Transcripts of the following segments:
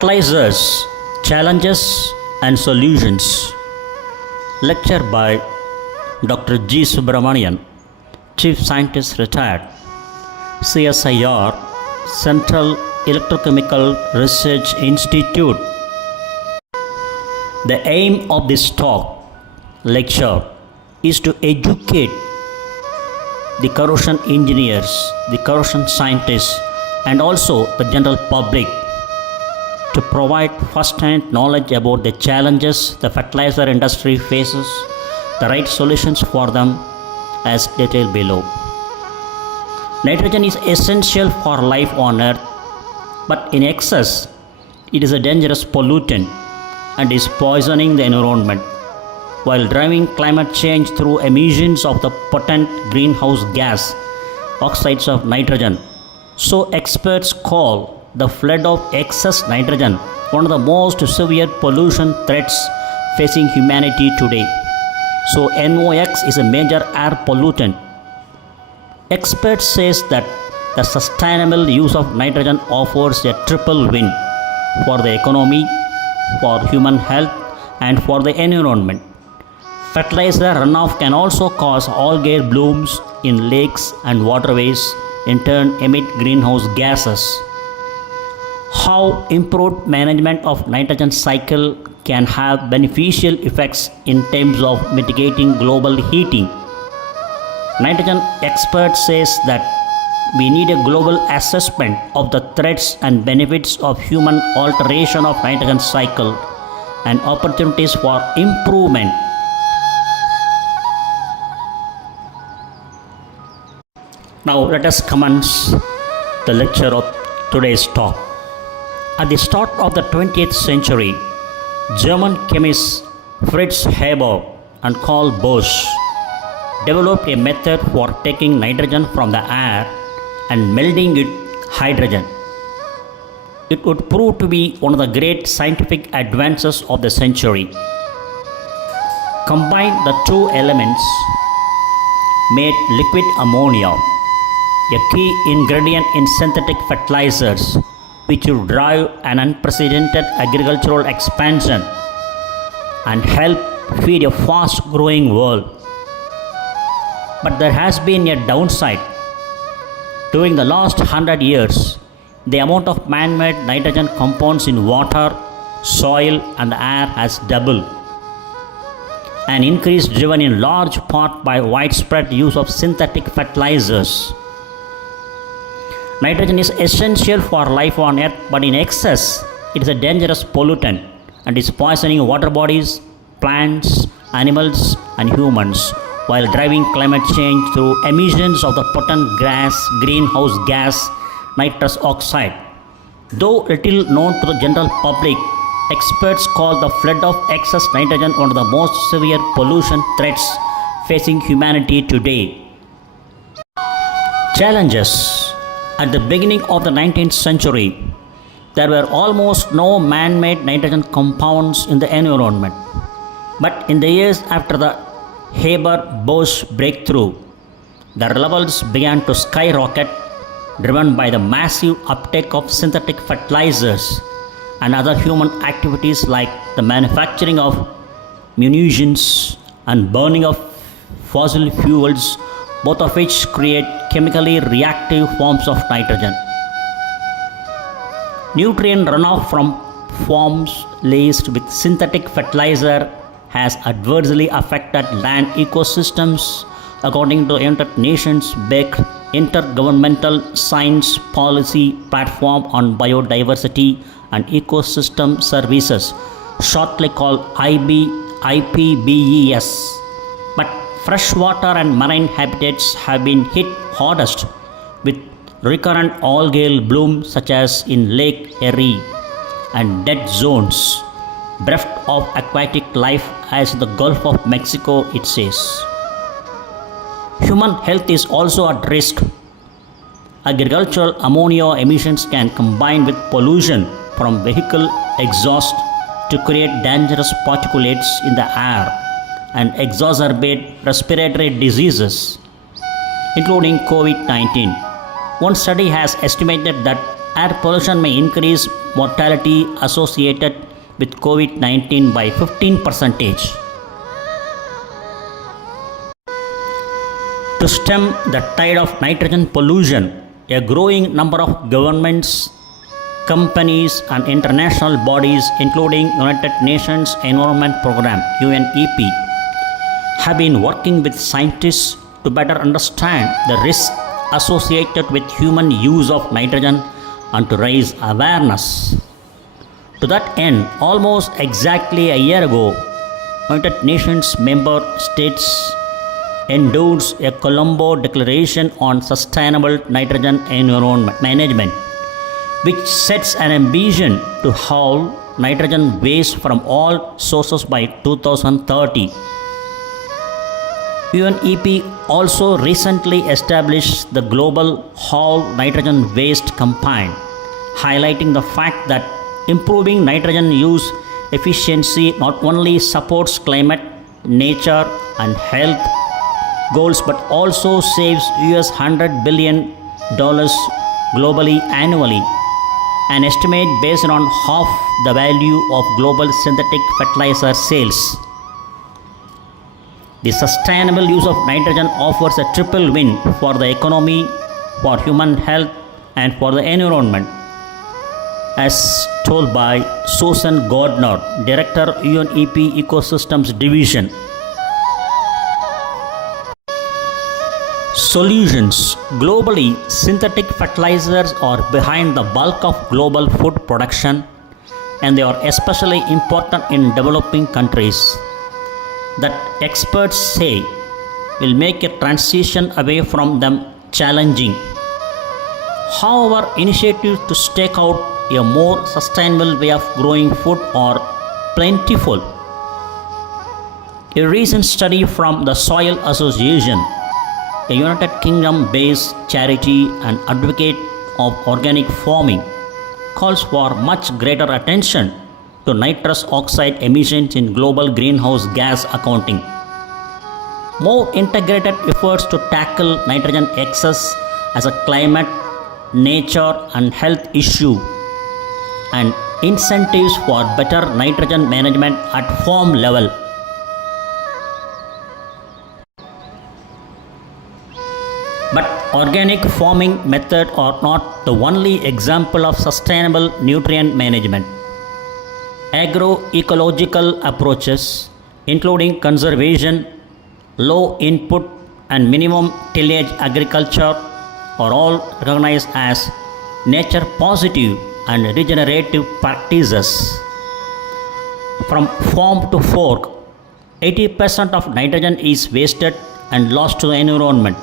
Fertilizers, Challenges and Solutions. Lecture by Dr.G.Subramanian, Chief Scientist Retired, CSIR, Central Electrochemical Research Institute. The aim of this talk, lecture, is to educate the corrosion engineers, the corrosion scientists, and also the general public to provide first-hand knowledge about the challenges the fertilizer industry faces, the right solutions for them as detailed below. Nitrogen is essential for life on earth, but in excess it is a dangerous pollutant and is poisoning the environment while driving climate change through emissions of the potent greenhouse gas oxides of nitrogen. So experts call the flood of excess nitrogen one of the most severe pollution threats facing humanity today. So NOx is a major air pollutant. Experts say that the sustainable use of nitrogen offers a triple win for the economy, for human health, and for the environment. Fertilizer runoff can also cause algal blooms in lakes and waterways, in turn emit greenhouse gases. How improved management of nitrogen cycle can have beneficial effects in terms of mitigating global heating. Nitrogen experts says that we need a global assessment of the threats and benefits of human alteration of nitrogen cycle and opportunities for improvement. Now let us commence the lecture of today's talk. At the start of the 20th century, German chemists Fritz Haber and Karl Bosch developed a method for taking nitrogen from the air and melding it hydrogen. It would prove to be one of the great scientific advances of the century. Combine the two elements made liquid ammonia, a key ingredient in synthetic fertilizers, which will drive an unprecedented agricultural expansion and help feed a fast-growing world. But there has been a downside. During the last 100 years, the amount of man-made nitrogen compounds in water, soil, and air has doubled. An increase driven in large part by widespread use of synthetic fertilizers. Nitrogen is essential for life on earth, but in excess, it is a dangerous pollutant and is poisoning water bodies, plants, animals, and humans while driving climate change through emissions of the potent greenhouse gas nitrous oxide. Though little known to the general public, experts call the flood of excess nitrogen one of the most severe pollution threats facing humanity today. Challenges. At the beginning of the 19th century, there were almost no man-made nitrogen compounds in the environment. But in the years after the Haber-Bosch breakthrough, the levels began to skyrocket, driven by the massive uptake of synthetic fertilizers and other human activities like the manufacturing of munitions and burning of fossil fuels, both of which create chemically reactive forms of nitrogen. Nutrient runoff from farms laced with synthetic fertilizer has adversely affected land ecosystems, according to United Nations-backed Intergovernmental Science Policy Platform on Biodiversity and Ecosystem Services, shortly called IPBES. But freshwater and marine habitats have been hit hardest with recurrent algal bloom such as in Lake Erie and dead zones, bereft of aquatic life as in the Gulf of Mexico, it says. Human health is also at risk. Agricultural ammonia emissions can combine with pollution from vehicle exhaust to create dangerous particulates in the air and exacerbate respiratory diseases, including COVID-19. One study has estimated that air pollution may increase mortality associated with COVID-19 by 15%. To stem the tide of nitrogen pollution, a growing number of governments, companies and international bodies including United Nations Environment Programme UNEP have been working with scientists to better understand the risks associated with human use of nitrogen and to raise awareness. To that end, almost exactly a year ago, United Nations member states endorsed a Colombo Declaration on Sustainable Nitrogen Environment Management, which sets an ambition to halve nitrogen waste from all sources by 2030. UNEP also recently established the Global Halve Nitrogen Waste Campaign, highlighting the fact that improving nitrogen use efficiency not only supports climate, nature and health goals but also saves $100 billion globally annually, an estimate based on half the value of global synthetic fertilizer sales. The sustainable use of nitrogen offers a triple win for the economy, for human health and for the environment, as told by Susan Gardner, Director UNEP Ecosystems Division. Solutions. Globally, synthetic fertilizers are behind the bulk of global food production and they are especially important in developing countries that experts say will make a transition away from them challenging. However, initiatives to stake out a more sustainable way of growing food are plentiful. A recent study from the Soil Association, a United Kingdom-based charity and advocate of organic farming, calls for much greater attention to nitrous oxide emissions in global greenhouse gas accounting. More integrated efforts to tackle nitrogen excess as a climate, nature and health issue, and incentives for better nitrogen management at farm level. But organic farming methods are not the only example of sustainable nutrient management. Agroecological approaches, including conservation, low input and minimum tillage agriculture, are all recognized as nature positive and regenerative practices. From farm to fork, 80% of nitrogen is wasted and lost to the environment,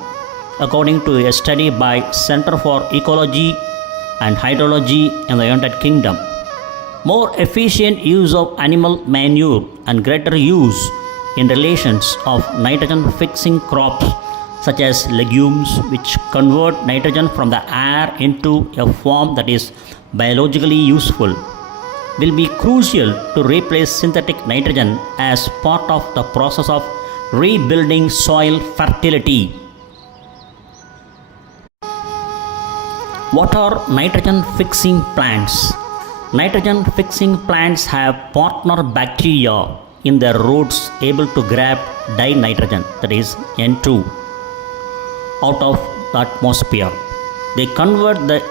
according to a study by Center for Ecology and Hydrology in the United Kingdom. More efficient use of animal manure and greater use in relations of nitrogen fixing crops such as legumes, which convert nitrogen from the air into a form that is biologically useful, will be crucial to replace synthetic nitrogen as part of the process of rebuilding soil fertility. What are nitrogen fixing plants? Nitrogen fixing plants have partner bacteria in their roots able to grab dinitrogen, that is N2, out of the atmosphere. They convert the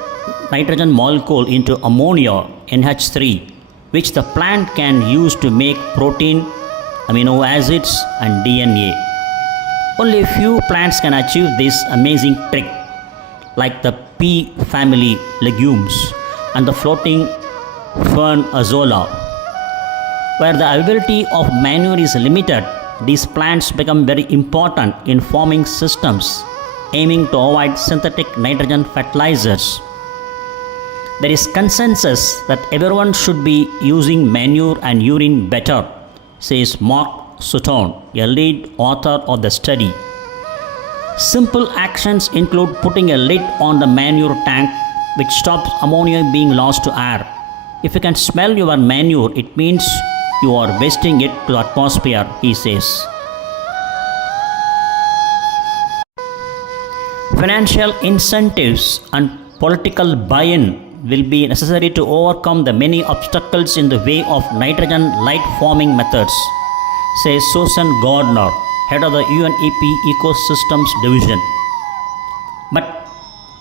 nitrogen molecule into ammonia, NH3, which the plant can use to make protein, amino acids and DNA. Only a few plants can achieve this amazing trick, like the pea family legumes and the floating fern azolla. Where the availability of manure is limited, these plants become very important in farming systems aiming to avoid synthetic nitrogen fertilizers. There is consensus that everyone should be using manure and urine better, says Mark Sutton, a lead author of the study. Simple actions include putting a lid on the manure tank, which stops ammonia being lost to air. If you can smell your manure, it means you are wasting it to the atmosphere, he says. Financial incentives and political buy-in will be necessary to overcome the many obstacles in the way of nitrogen light forming methods, says Susan Gardner, head of the UNEP Ecosystems Division. But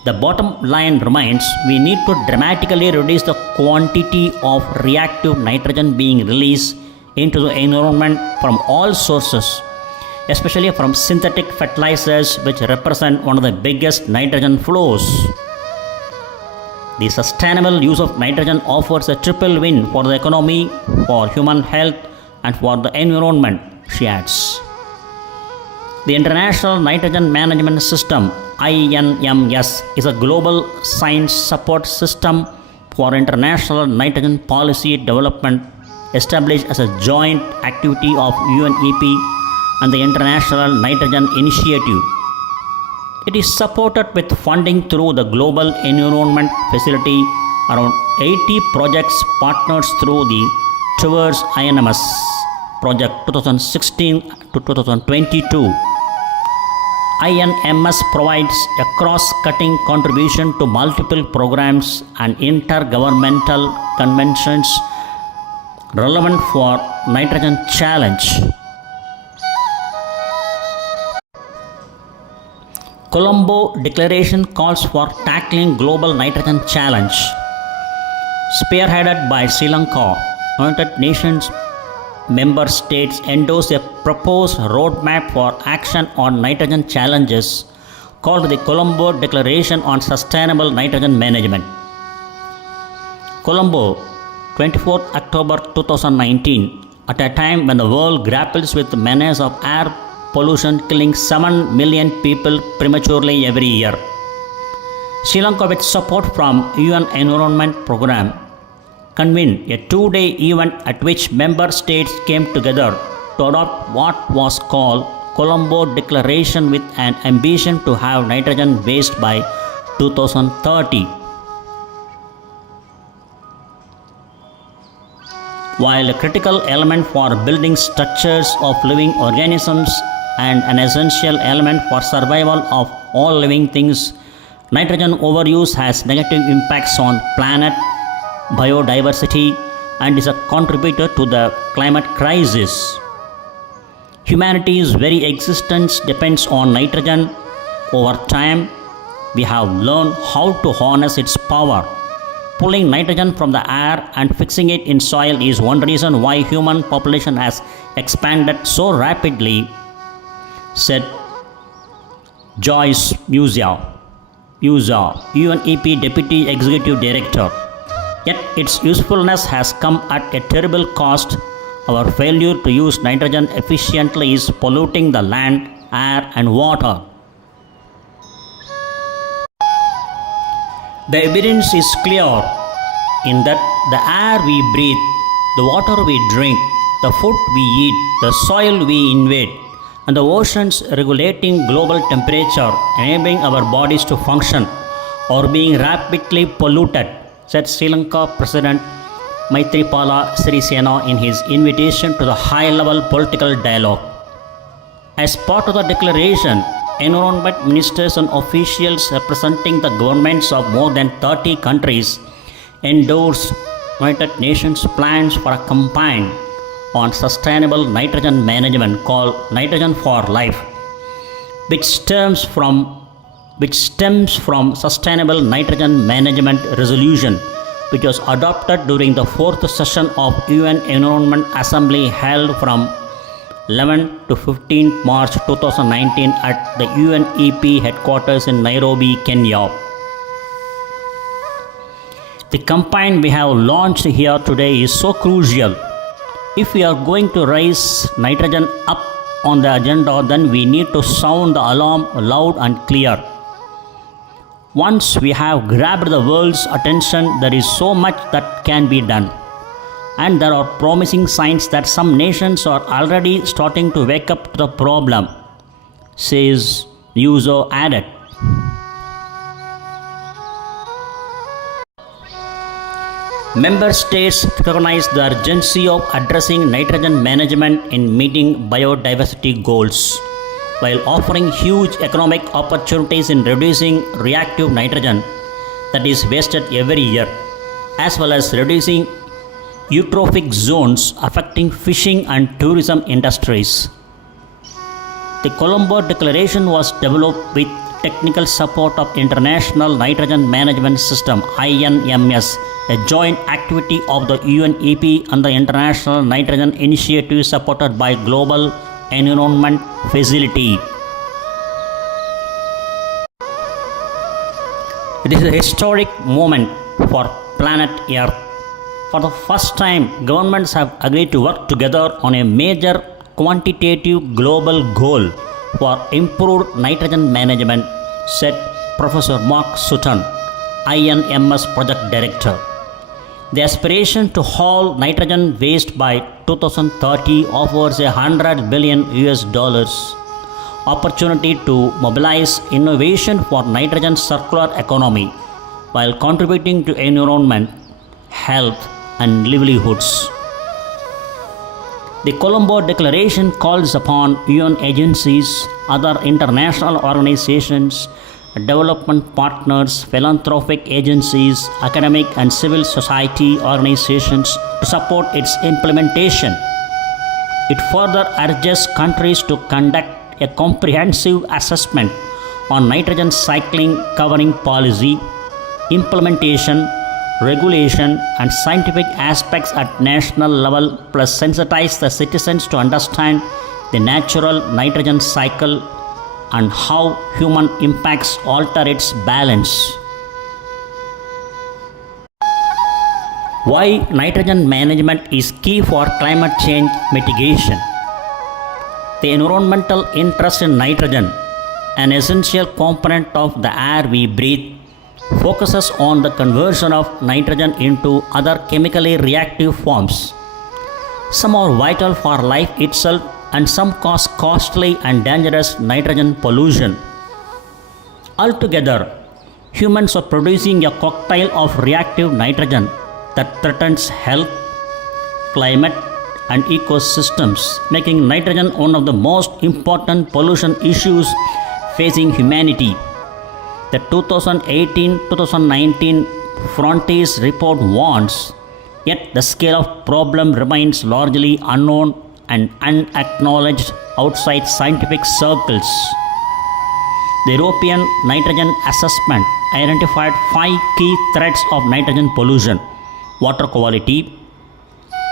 the bottom line remains we need to dramatically reduce the quantity of reactive nitrogen being released into the environment from all sources, especially from synthetic fertilizers, which represent one of the biggest nitrogen flows. The sustainable use of nitrogen offers a triple win for the economy, for human health, and for the environment, she adds. The International Nitrogen Management System, INMS, is a global science support system for international nitrogen policy development established as a joint activity of UNEP and the International Nitrogen Initiative. It is supported with funding through the Global Environment Facility, around 80 projects partners through the Towards INMS project 2016 to 2022. INMS provides a cross-cutting contribution to multiple programs and intergovernmental conventions relevant for nitrogen challenge. Colombo Declaration calls for tackling global nitrogen challenge. Spearheaded by Sri Lanka, United Nations member states endorse a proposed roadmap for action on nitrogen challenges called the Colombo Declaration on Sustainable Nitrogen Management. Colombo, 24th October 2019, at a time when the world grapples with the menace of air pollution killing 7 million people prematurely every year. Sri Lanka, with support from UN Environment Programme, convened a 2-day event at which member states came together to adopt what was called Colombo Declaration with an ambition to have nitrogen waste by 2030. While a critical element for building structures of living organisms and an essential element for survival of all living things, nitrogen overuse has negative impacts on planet biodiversity and is a contributor to the climate crisis. Humanity's very existence depends on nitrogen. Over time, we have learned how to harness its power. Pulling nitrogen from the air and fixing it in soil is one reason why human population has expanded so rapidly, said Joyce Musa, UNEP Deputy Executive Director. Yet its usefulness has come at a terrible cost. Our failure to use nitrogen efficiently is polluting the land, air, and water. The evidence is clear in that the air we breathe, the water we drink, the food we eat, the soil we invade, and the oceans regulating global temperature, enabling our bodies to function, are being rapidly polluted, said Sri Lanka President Maithripala Sirisena in his invitation to the high-level political dialogue. As part of the declaration, environment ministers and officials representing the governments of more than 30 countries endorsed United Nations plans for a campaign on sustainable nitrogen management called Nitrogen for Life, which stems from Sustainable Nitrogen Management Resolution, which was adopted during the 4th session of UN Environment Assembly held from 11 to 15 March 2019 at the UNEP headquarters in Nairobi, Kenya. The campaign we have launched here today is so crucial. If we are going to raise nitrogen up on the agenda, then we need to sound the alarm loud and clear. Once we have grabbed the world's attention, there is so much that can be done. And there are promising signs that some nations are already starting to wake up to the problem, says Yuzo added. Member states recognize the urgency of addressing nitrogen management in meeting biodiversity goals, while offering huge economic opportunities in reducing reactive nitrogen. that is wasted every year, as well as reducing eutrophic zones affecting fishing and tourism industries. The Colombo Declaration was developed with technical support of International Nitrogen Management System (INMS), a joint activity of the UNEP and the International Nitrogen Initiative supported by Global Environment Facility. It is a historic moment for planet Earth. For the first time, governments have agreed to work together on a major quantitative global goal for improved nitrogen management, said Professor Mark Sutton, INMS Project Director. The aspiration to halve nitrogen waste by 2030 offers $100 billion opportunity to mobilize innovation for nitrogen circular economy while contributing to environment, health, and livelihoods. The Colombo Declaration calls upon UN agencies, other international organizations, development partners, philanthropic agencies, academic and civil society organizations to support its implementation. It further urges countries to conduct a comprehensive assessment on nitrogen cycling covering policy, implementation, regulation, and scientific aspects at national level, plus sensitize the citizens to understand the natural nitrogen cycle and how human impacts alter its balance. Why nitrogen management is key for climate change mitigation. The environmental interest in nitrogen, an essential component of the air we breathe, focuses on the conversion of nitrogen into other chemically reactive forms. Some are vital for life itself and some cause costly and dangerous nitrogen pollution. Altogether, humans are producing a cocktail of reactive nitrogen that threatens health, climate, and ecosystems, making nitrogen one of the most important pollution issues facing humanity. The 2018-2019 Frontiers report warns, yet the scale of problem remains largely unknown and unacknowledged outside scientific circles. The European Nitrogen Assessment identified 5 key threats of nitrogen pollution: water quality,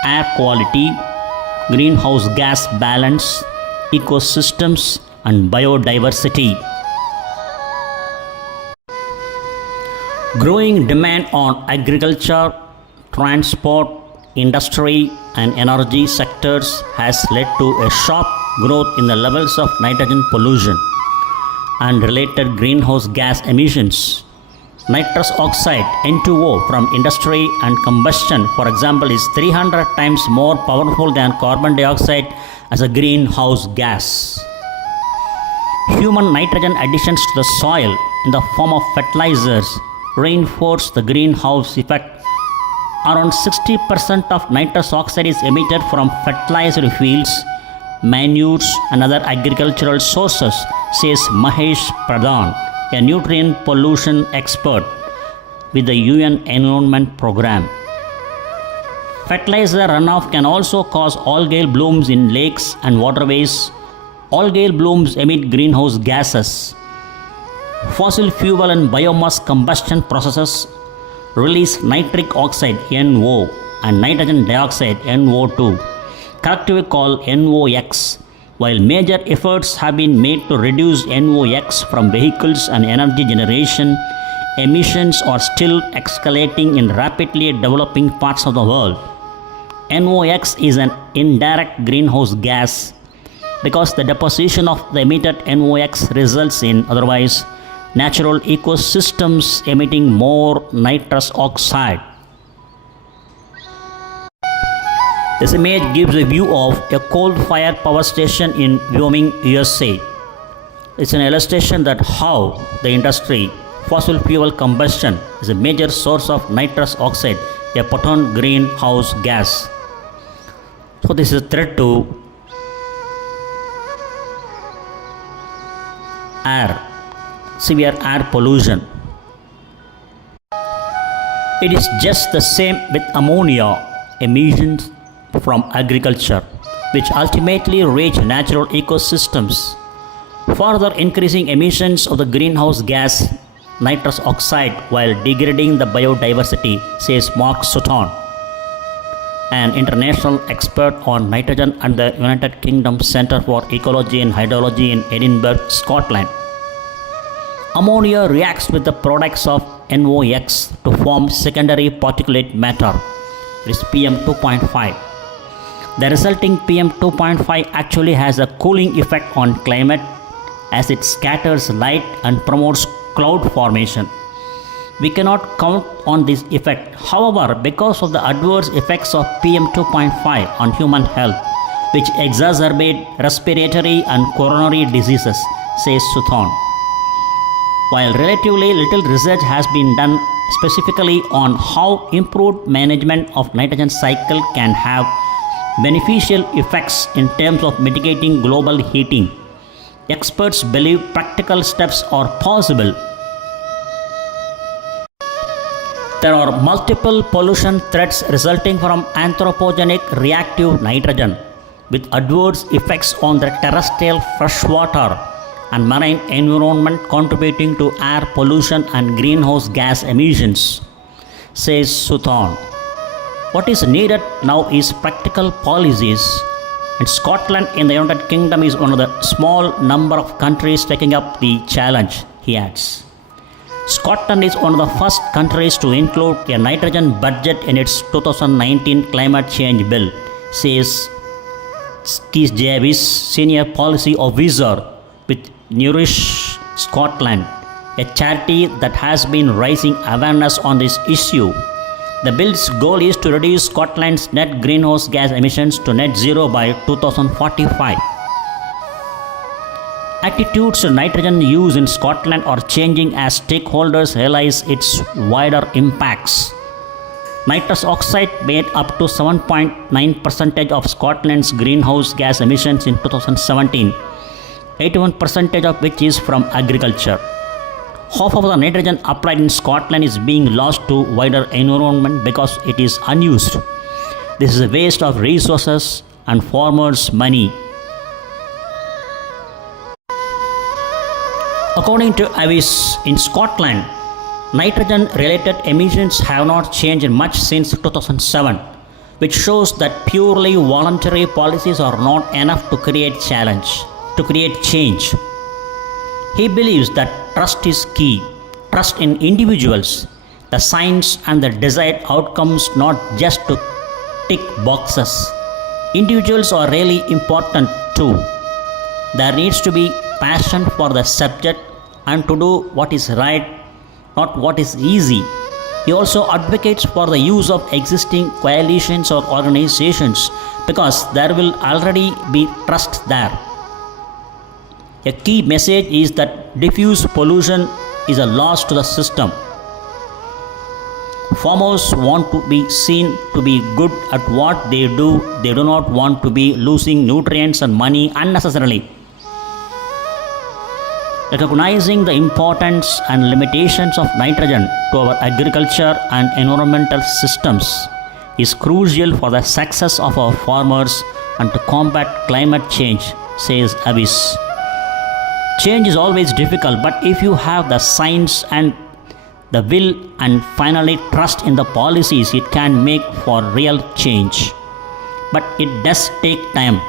air quality, greenhouse gas balance, ecosystems, and biodiversity. Growing demand on agriculture, transport, industry, and energy sectors has led to a sharp growth in the levels of nitrogen pollution and related greenhouse gas emissions. Nitrous oxide (N2O) from industry and combustion, for example, is 300 times more powerful than carbon dioxide as a greenhouse gas. Human nitrogen additions to the soil in the form of fertilizers reinforce the greenhouse effect. Around 60% of nitrous oxide is emitted from fertilizer fields, manures, and other agricultural sources, says Mahesh Pradhan, a nutrient pollution expert with the UN Environment Program. Fertilizer runoff can also cause algal blooms in lakes and waterways. Algal blooms emit greenhouse gases. Fossil fuel and biomass combustion processes release nitric oxide (NO) and nitrogen dioxide (NO2), collectively called NOx. While major efforts have been made to reduce NOx from vehicles and energy generation, emissions are still escalating in rapidly developing parts of the world. NOx is an indirect greenhouse gas because the deposition of the emitted NOx results in otherwise natural ecosystems emitting more nitrous oxide. This image gives a view of a coal-fired power station in Wyoming, USA. It's an illustration that how the industry, fossil fuel combustion, is a major source of nitrous oxide, a potent greenhouse gas. So this is a threat to air, severe air pollution. It is just the same with ammonia emissions from agriculture, which ultimately reach natural ecosystems, further increasing emissions of the greenhouse gas nitrous oxide while degrading the biodiversity, says Mark Sutton, an international expert on nitrogen at the United Kingdom Centre for Ecology and Hydrology in Edinburgh, Scotland. Ammonia reacts with the products of NOx to form secondary particulate matter, that is PM2.5. The resulting PM2.5 actually has a cooling effect on climate as it scatters light and promotes cloud formation. We cannot count on this effect. However, because of the adverse effects of PM2.5 on human health, which exacerbate respiratory and coronary diseases, says Sutton. While relatively little research has been done specifically on how improved management of nitrogen cycle can have beneficial effects in terms of mitigating global heating, experts believe practical steps are possible. There are multiple pollution threats resulting from anthropogenic reactive nitrogen, with adverse effects on the terrestrial freshwater and marine environment contributing to air pollution and greenhouse gas emissions, says Sutton. What is needed now is practical policies, and Scotland in the United Kingdom is one of the small number of countries taking up the challenge, he adds. Scotland is one of the first countries to include a nitrogen budget in its 2019 climate change bill, says Steve Jarvis, senior policy officer with Nourish Scotland, a charity that has been raising awareness on this issue. The bill's goal is to reduce Scotland's net greenhouse gas emissions to net zero by 2045. Attitudes to nitrogen use in Scotland are changing as stakeholders realize its wider impacts. Nitrous oxide made up to 7.9% of Scotland's greenhouse gas emissions in 2017, 81% of which is from agriculture. Half of the nitrogen applied in Scotland is being lost to wider environment because it is unused. This is a waste of resources and farmers' money. According to IPBES, in Scotland, nitrogen-related emissions have not changed much since 2007, which shows that purely voluntary policies are not enough to create change. He believes that trust is key. Trust in individuals, the science and the desired outcomes, not just to tick boxes. Individuals are really important too. There needs to be passion for the subject and to do what is right, not what is easy. He also advocates for the use of existing coalitions or organizations because there will already be trust there. A key message is that diffuse pollution is a loss to the system. Farmers want to be seen to be good at what they do. They do not want to be losing nutrients and money unnecessarily. Recognizing the importance and limitations of nitrogen to our agriculture and environmental systems is crucial for the success of our farmers and to combat climate change, says IPBES. Change is always difficult, but if you have the science and the will and finally trust in the policies, it can make for real change. But it does take time.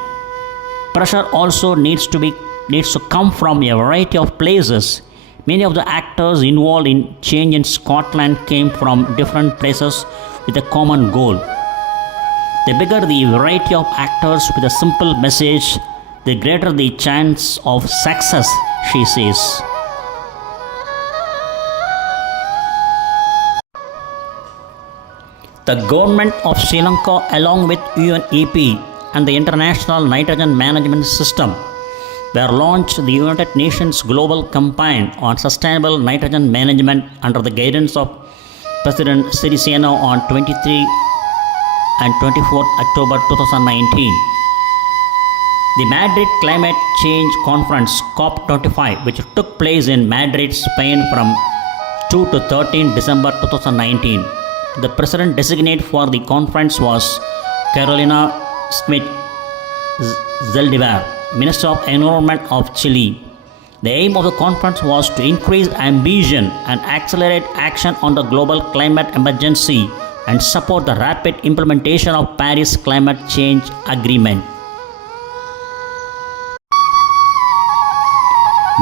Pressure also needs to come from a variety of places. Many of the actors involved in change in Scotland came from different places with a common goal. The bigger the variety of actors with a simple message, the greater the chance of success, she says. The government of Sri Lanka, along with UNEP and the International Nitrogen Management System, were launched the United Nations Global Campaign on Sustainable Nitrogen Management under the guidance of President Sirisena on 23 and 24 October 2019. The Madrid Climate Change Conference COP25, which took place in Madrid, Spain from 2 to 13 December 2019, The president designate for the conference was Carolina Schmidt Zaldivar, Minister of Environment of Chile. The aim of the conference was to increase ambition and accelerate action on the global climate emergency and support the rapid implementation of Paris Climate Change Agreement.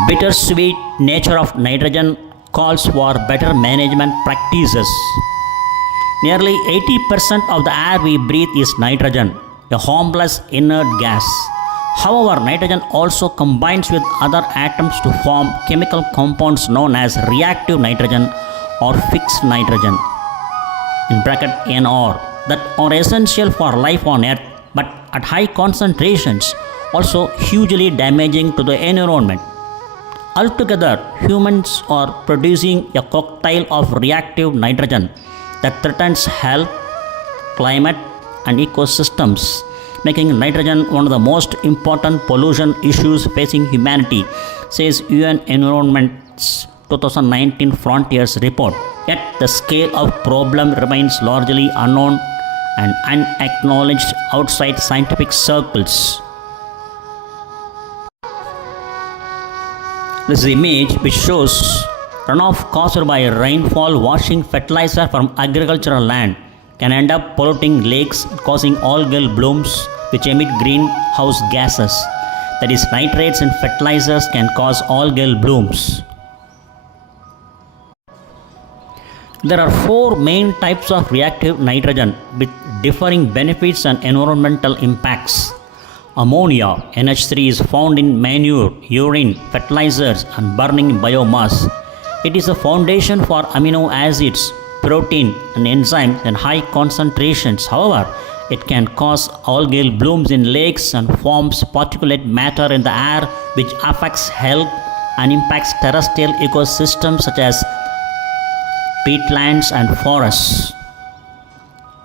Bittersweet nature of nitrogen calls for better management practices. Nearly 80% of the air we breathe is nitrogen, a harmless inert gas. However, nitrogen also combines with other atoms to form chemical compounds known as reactive nitrogen or fixed nitrogen (NR) that are essential for life on Earth, but at high concentrations also hugely damaging to the environment. Altogether, humans are producing a cocktail of reactive nitrogen that threatens health, climate, and ecosystems, making nitrogen one of the most important pollution issues facing humanity, says UN Environment's 2019 Frontiers report. Yet the scale of problem remains largely unknown and unacknowledged outside scientific circles. This image, which shows runoff caused by rainfall washing fertilizer from agricultural land, can end up polluting lakes, causing algal blooms which emit greenhouse gases. That is, nitrates in fertilizers can cause algal blooms. There are four main types of reactive nitrogen with differing benefits and environmental impacts. Ammonia, NH3, is found in manure, urine, fertilizers, and burning biomass. It is a foundation for amino acids, protein, and enzymes in high concentrations. However, it can cause algal blooms in lakes and forms particulate matter in the air, which affects health and impacts terrestrial ecosystems such as peatlands and forests.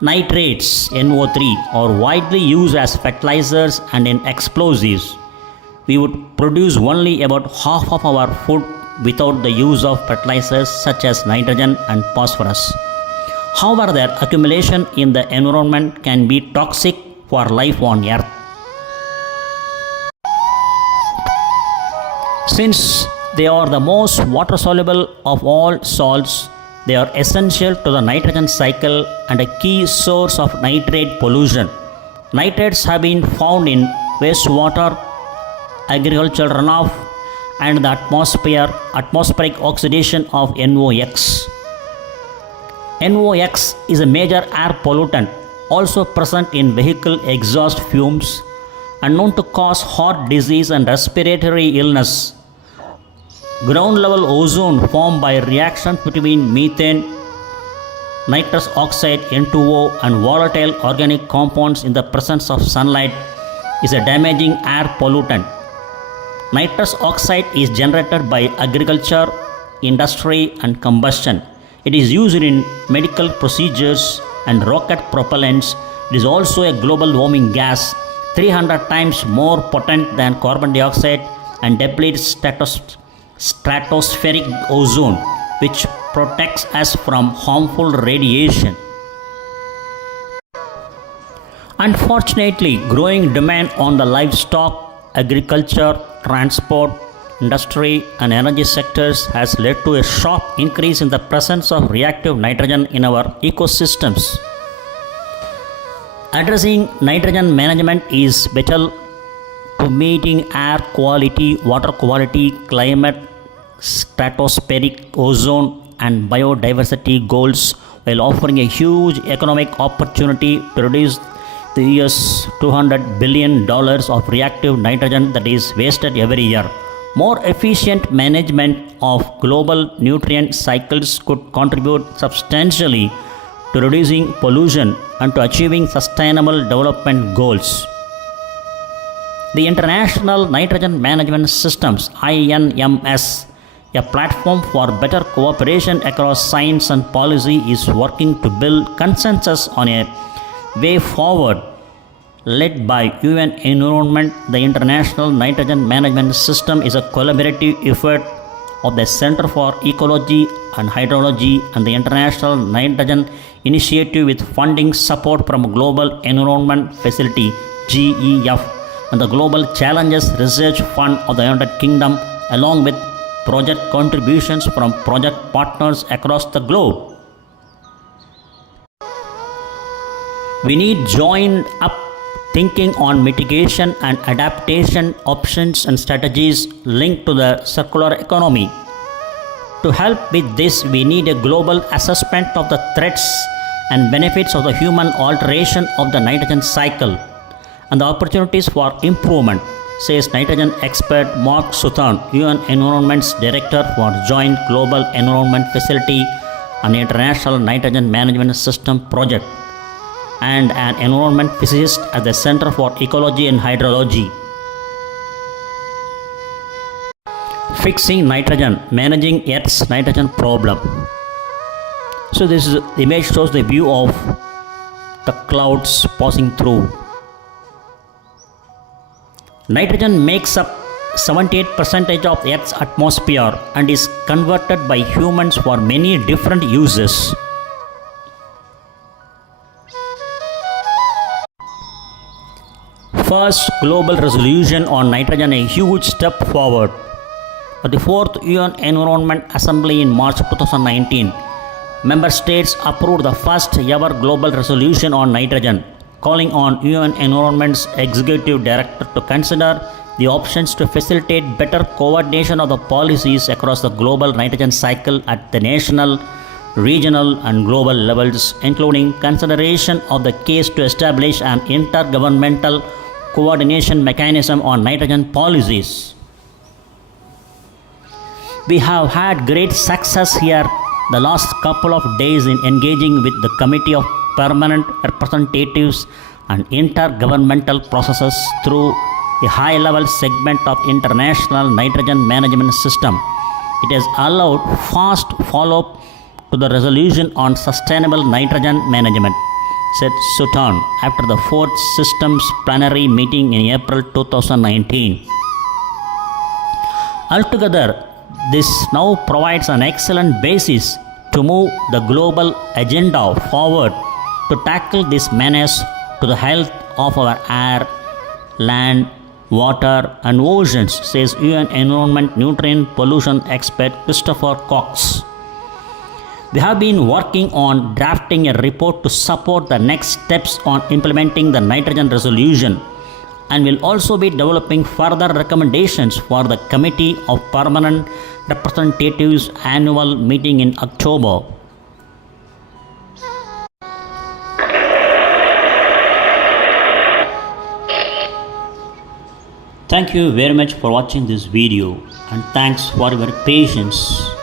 Nitrates, NO3, are widely used as fertilizers and in explosives. We would produce only about half of our food without the use of fertilizers such as nitrogen and phosphorus. However, their accumulation in the environment can be toxic for life on Earth. Since they are the most water-soluble of all salts, they are essential to the nitrogen cycle and a key source of nitrate pollution. Nitrates have been found in wastewater, agricultural runoff, and the atmospheric oxidation of NOx. NOx is a major air pollutant, also present in vehicle exhaust fumes and known to cause heart disease and respiratory illness. Ground level ozone formed by reactions between methane, nitrous oxide N2O, and volatile organic compounds in the presence of sunlight is a damaging air pollutant. Nitrous oxide is generated by agriculture, industry, and combustion. It is used in medical procedures and rocket propellants. It is also a global warming gas, 300 times more potent than carbon dioxide, and depletes stratospheric ozone, which protects us from harmful radiation. Unfortunately, growing demand on the livestock, agriculture, transport, industry, and energy sectors has led to a sharp increase in the presence of reactive nitrogen in our ecosystems. Addressing nitrogen management is vital to meeting air quality, water quality, climate, stratospheric ozone, and biodiversity goals, while offering a huge economic opportunity to reduce the US $200 billion of reactive nitrogen that is wasted every year. More efficient management of global nutrient cycles could contribute substantially to reducing pollution and to achieving sustainable development goals. The International Nitrogen Management Systems (INMS), a platform for better cooperation across science and policy, is working to build consensus on a way forward. Led by UN Environment, the International Nitrogen Management System is a collaborative effort of the Center for Ecology and Hydrology and the International Nitrogen Initiative with funding support from Global Environment Facility GEF and the Global Challenges Research Fund of the United Kingdom, along with project contributions from project partners across the globe. We need joined up thinking on mitigation and adaptation options and strategies linked to the circular economy. To help with this, we need a global assessment of the threats and benefits of the human alteration of the nitrogen cycle and the opportunities for improvement, says nitrogen expert Mark Southern, UN Environment's Director for Joint Global Environment Facility and International Nitrogen Management System Project, and an environment physicist at the Center for Ecology and Hydrology. Fixing nitrogen, managing Earth's nitrogen problem. So this is, the image shows the view of the clouds passing through. Nitrogen makes up 78% of Earth's atmosphere and is converted by humans for many different uses. First, global resolution on nitrogen, a huge step forward. At the 4th UN Environment Assembly in March 2019, member states approved the first ever global resolution on nitrogen, calling on UN Environment's Executive Director to consider the options to facilitate better coordination of the policies across the global nitrogen cycle at the national, regional and global levels, including consideration of the case to establish an intergovernmental coordination mechanism on nitrogen policies. We have had great success here the last couple of days in engaging with the Committee of Permanent Representatives and intergovernmental processes through a high-level segment of International Nitrogen Management System. It has allowed fast follow-up to the resolution on sustainable nitrogen management, said Sutton after the 4th Systems Plenary meeting in April 2019. Altogether, this now provides an excellent basis to move the global agenda forward to tackle this menace to the health of our air, land, water and oceans, says UN Environment Nutrient Pollution expert Christopher Cox. We have been working on drafting a report to support the next steps on implementing the nitrogen resolution and will also be developing further recommendations for the Committee of Permanent Representatives annual meeting in October. Thank you very much for watching this video and thanks for your patience.